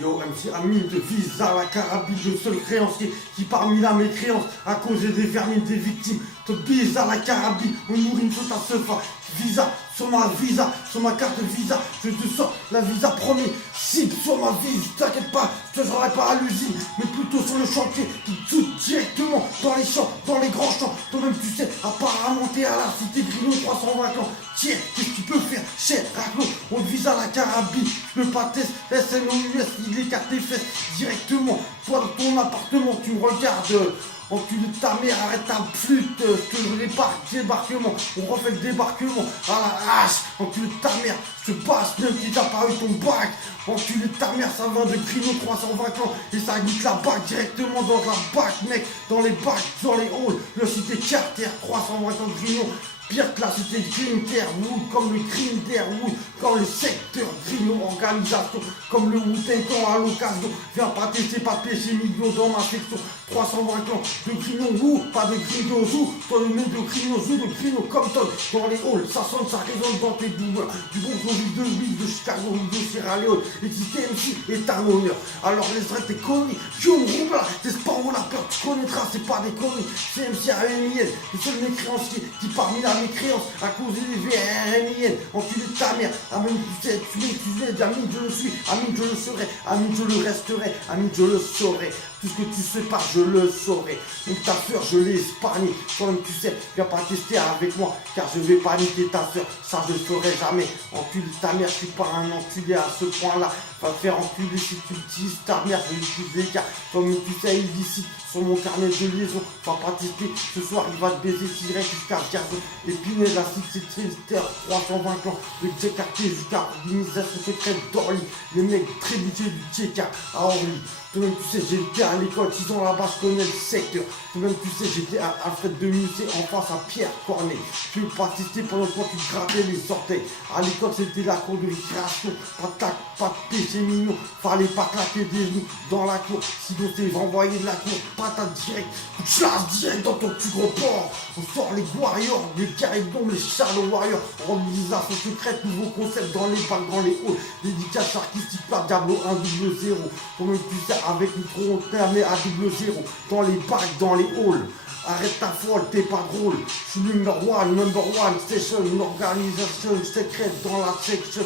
Yo, MC Amine de Visa, la carabine, le seul créancier qui parmi la mécréance a causé des vermines, des victimes. Te bise à la carabine, on nourrit tout à ce fa. Visa, sur ma carte Visa, je te sors la Visa premier. Cible sur ma vie, t'inquiète pas, je te ferai pas à l'usine, mais plutôt sur le chantier, tout directement dans les champs, dans les grands champs. Toi-même tu sais, apparemment t'es à la cité Grino 320 ans. Tiens, qu'est-ce que tu peux faire, cher Raglo, on te vise à la carabine, le pâtesse, SNOUS, il écarte tes fesses directement. Toi dans ton appartement, tu me regardes. Enculé de ta mère, arrête ta flûte, je te débarque, débarquement, on refait le débarquement à la hache, enculé de ta mère, je te passe même si t'as pas eu ton bac, enculé de ta mère, ça vient de Grino 320 ans, et ça nique la bac directement dans la bac, mec, dans les bacs, dans les halls, le cité Carter, 320 ans de Grino. Pire que la cité Greenterwood, comme le Greenterwood, comme le secteur Grino organisation, comme le Wu-Tang à l'occasion. Viens pas tester, pas péché millions dans ma section. 320 ans de Grino, ou pas de Grino, ou toi le mec de Grino, de Grino comme toi. Dans les halls, ça sonne, ça résonne dans tes boomers. Du bon produit de Will, de Chicago, de Sierra Leone, et qui MC est un honneur. Alors les vrais t'es connu, Guillaume Roubla, t'es pas où la peur, tu connaîtras, c'est pas des conneries. C'est MC à Miel, le seul mec créancier qui parmi la mécréance à cause des VRMIN, enculé de ta mère, Amine tu sais, Amine je le suis, Amine je le serai, Amine je le resterai, Amine je le saurai, tout ce que tu sais pas je le saurai, donc ta soeur je l'ai épargnée, toi-même tu sais, viens pas tester avec moi, car je vais paniquer ta soeur, ça je le ferai jamais, enculé de ta mère, je suis pas un enculé à ce point-là, va te faire enculer si tu utilises ta mère, je l'utilise car comme tu sais illicite, sur mon carnet de liaison, va pas tester, ce soir il va te baiser direct jusqu'à Garçon, Épinay, la cité Trinitaire, 320 ans, le JKT jusqu'à l'organisation secrète d'Orly, les mecs trébuchés du JK à Orly. Toi-même tu sais, j'étais à l'école 6 ans là-bas, je connais le secteur. Toi-même tu sais, j'étais à Alfred de Musée en face à Pierre Cornet. Tu veux pas tester pendant que tu grattais les orteils. À l'école c'était la cour de récréation, pas de péché mignon, fallait pas claquer des genoux dans la cour, sinon t'es renvoyé de la cour, patate direct, chasse direct dans ton plus gros port. On sort les warriors, les caribdons, les Shadow Warriors, organisation secrète, nouveau concept dans les bacs, dans les halls, dédicace artistique par Diablo 1-0, pour même plus ça avec micro on termine à 0, dans les bacs, dans les halls. Arrête ta folle, t'es pas drôle. Je suis number one station, une organisation secrète dans la section.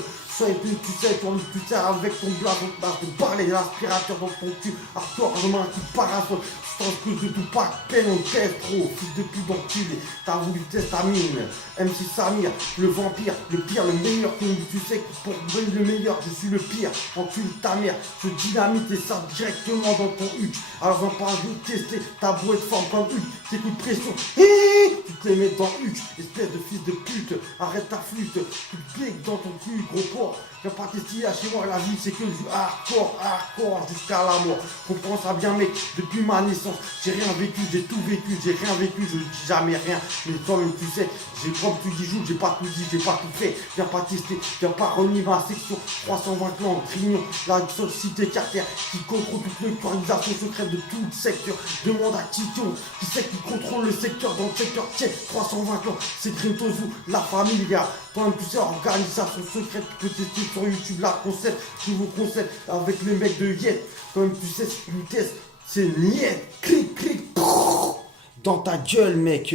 Et puis tu sais, tu sais avec ton blason, de parler l'aspirateur dans ton cul, hardcore, je main qui parasole, je transpose de tout pas, peine, on teste trop, fils de pute d'enculé, t'as voulu tester ta mine, MC Samir, le vampire, le pire, le meilleur, tu sais que pour devenir le meilleur, je suis le pire, encule ta mère, je dynamite et ça directement dans ton huc, alors viens pas tester ta boîte forme comme huc, tes coups de pression, tu te les mets dans huc, espèce de fils de pute, arrête ta flûte, tu te piques dans ton cul, gros porc. Viens pas tester à chez moi, la vie c'est que du hardcore jusqu'à la mort. Comprends ça bien mec, depuis ma naissance, j'ai rien vécu, j'ai tout vécu, j'ai rien vécu, je ne dis jamais rien. Mais toi-même tu sais, j'ai comme tu dis joue, j'ai pas tout dit, j'ai pas tout fait. Viens pas tester, viens pas renier ma section 320 clans, Grignon, la société Carter qui contrôle toute l'organisation secrète de tout le secteur. Demande à Tition, qui sait qui contrôle le secteur dans le secteur check 320 clans, c'est Grintozu, la famille gars. Toi-même tu sais, organisation secrète, tu peux tester sur YouTube là, nouveau concept avec les mecs de Yet. Comme tu sais, c'est une test, c'est Niet, clic, dans ta gueule, mec.